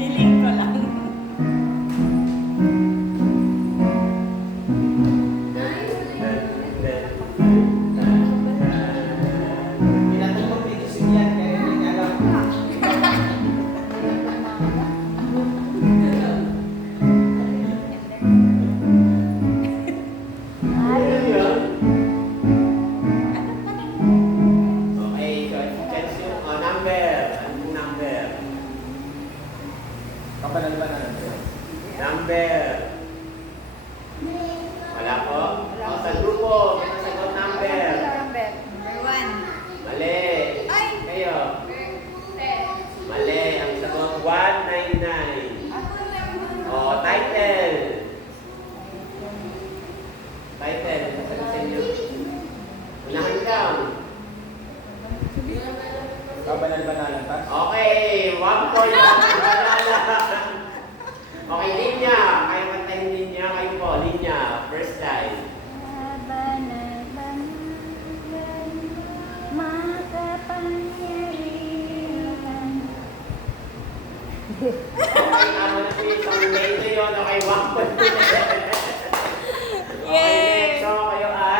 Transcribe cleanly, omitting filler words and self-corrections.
Feeling ko lang. Pinatungkol dito si Ian, kaya hindi niya alam. Okay, so chance yung number. Anong number? Kapalan ba na natin? Number. Wala po? O, sa grupo, may sagot number. Number 1. Mali. Ay! Kayo. Mali. Ang sagot 199. O, title. Title. Sasagot sa inyo. Unahan ka. Kapalan ba na natin? Okay, 1 point lang ang banana. Okay, linya. Kayo matay linya. Kayo po, linya. First time. Okay, tama na po yung isang late na yun. Okay, 1 point. Okay,